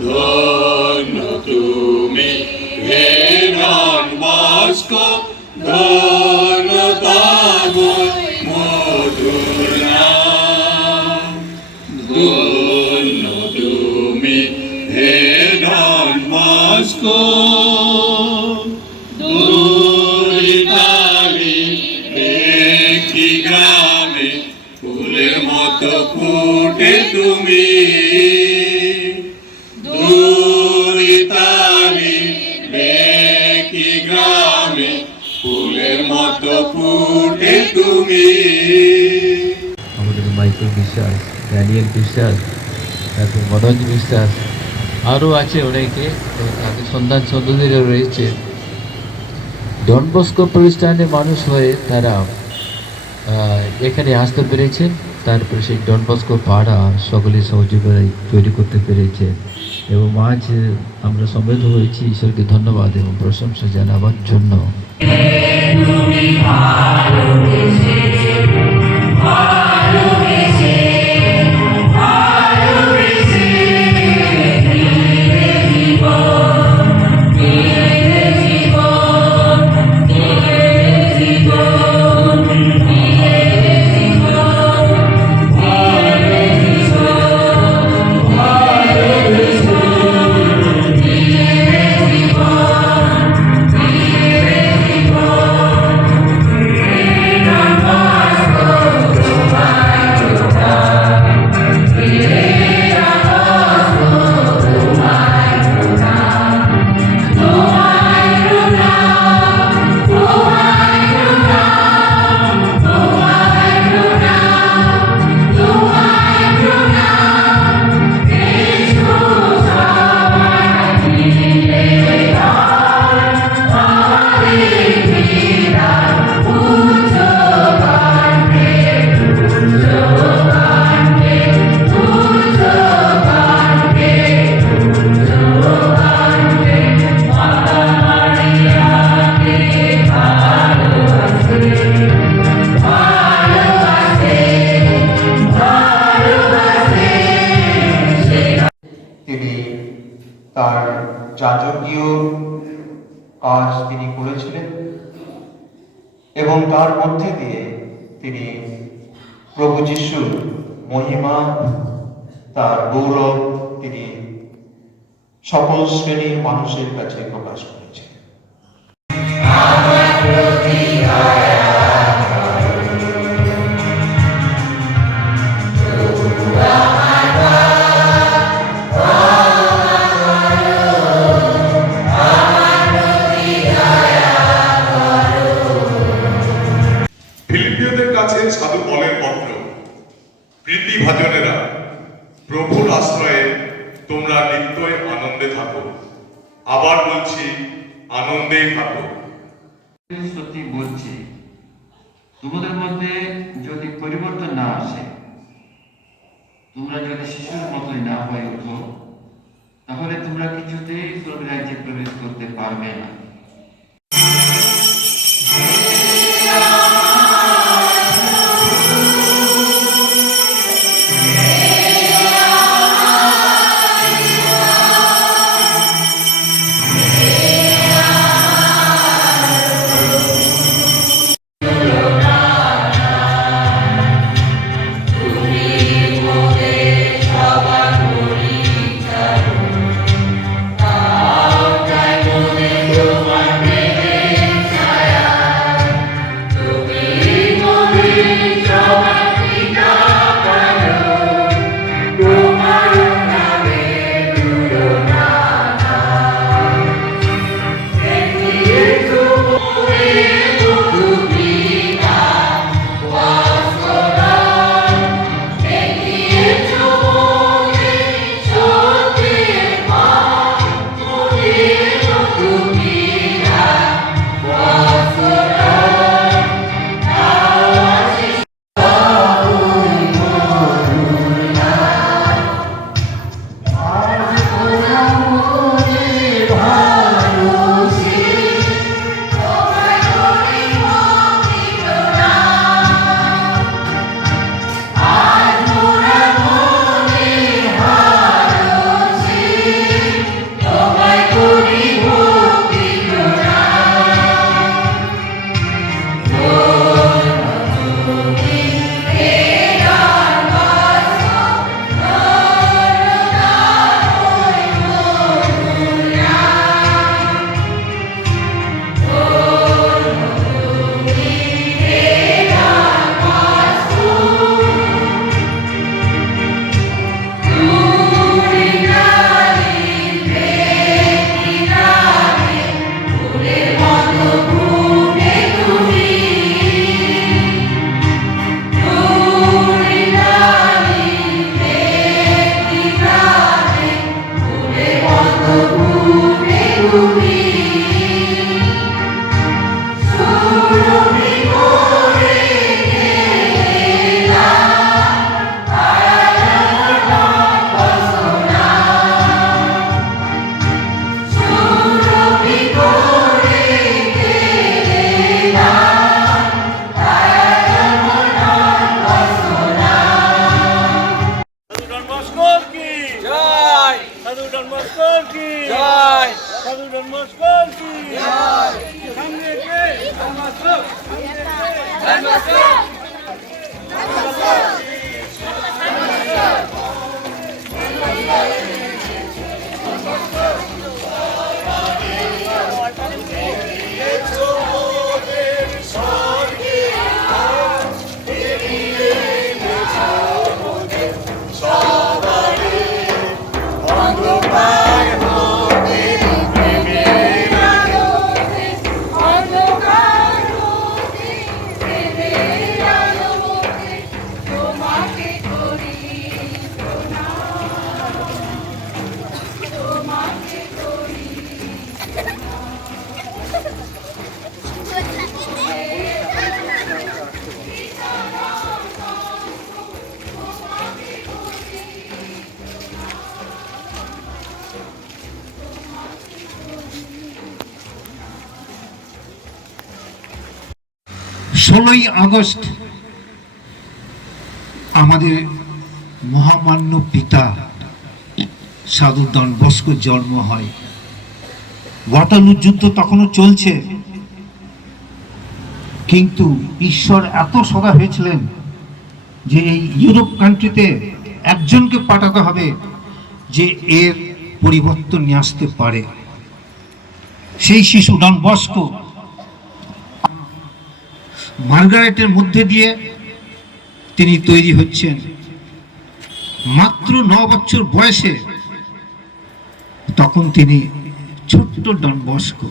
ধন্য তুমি হে Don Bosco, ধন্য তব মধুর নাম। ধন্য তুমি হে ডন বস্কো, দূরিতালি একটি গ্রামে ফুলের মতো ফুটে তুমি। দূরিতালি একটি গ্রামে ফুলের মতো ফুটে তুমি। আমাদের মাইকেল বিশ্বাস, ড্যানিয়েল বিশ্বাস, তারপর মনোজ বিশ্বাস, আরও আছে অনেকে, তাদের সন্তান সন্ততিরা রয়েছে। ডন বস্কো প্রতিষ্ঠানে মানুষ হয়ে তারা এখানে আসতে পেরেছেন। তারপরে সেই ডন বস্কো পাড়া সকলে সহযোগিতায় তৈরি করতে পেরেছে এবং আজ আমরা সমবেত হয়েছি ঈশ্বরকে ধন্যবাদ এবং প্রশংসা জানাবার জন্য। তার যাজকীয় কাজ তিনি করেছিলেন এবং তার মধ্যে দিয়ে তিনি প্রভু যিশুর মহিমা, তার গৌরব তিনি সকল শ্রেণীর মানুষের কাছে প্রকাশ করেছেন। ফিলিপিওদের কাছে সাধু পলের পত্র। প্রীতি ভাজনেরা, প্রভুর আশ্রয়ে তোমরা নিত্যই আনন্দে থাকো। আবার বলছি, আনন্দেই থাকো। সত্যি বলছি, তোমাদের মধ্যে যদি পরিবর্তন না আসে, তোমরা যদি শিশুর মতোই না হয়ে ওঠো, তাহলে তোমরা কিছুতেই স্বর্গ রাজ্যে প্রবেশ করতে পারবে না। Thank you. ডন বস্কোর কি জয়, সাধু ডন বস্কোর কি জয়। সামনে কে ডন বস্কো, সামনে কে ডন বস্কো। ষোলোই আগস্ট আমাদের মহামান্য পিতা সাধু ডন বস্কোর জন্ম হয়। ওয়াটারলু যুদ্ধ তখনও চলছে, কিন্তু ঈশ্বর এত সদা হয়েছিলেন যে এই ইউরোপ কান্ট্রিতে একজনকে পাঠাতে হবে যে এর পরিবর্তন নিয়ে আসতে পারে। সেই শিশু ডন বস্কো মার্গারেটের মধ্যে দিয়ে তিনি তৈরি হচ্ছেন। মাত্র 9 বছর বয়সে তখন তিনি ছোট্ট ডন বস্কো।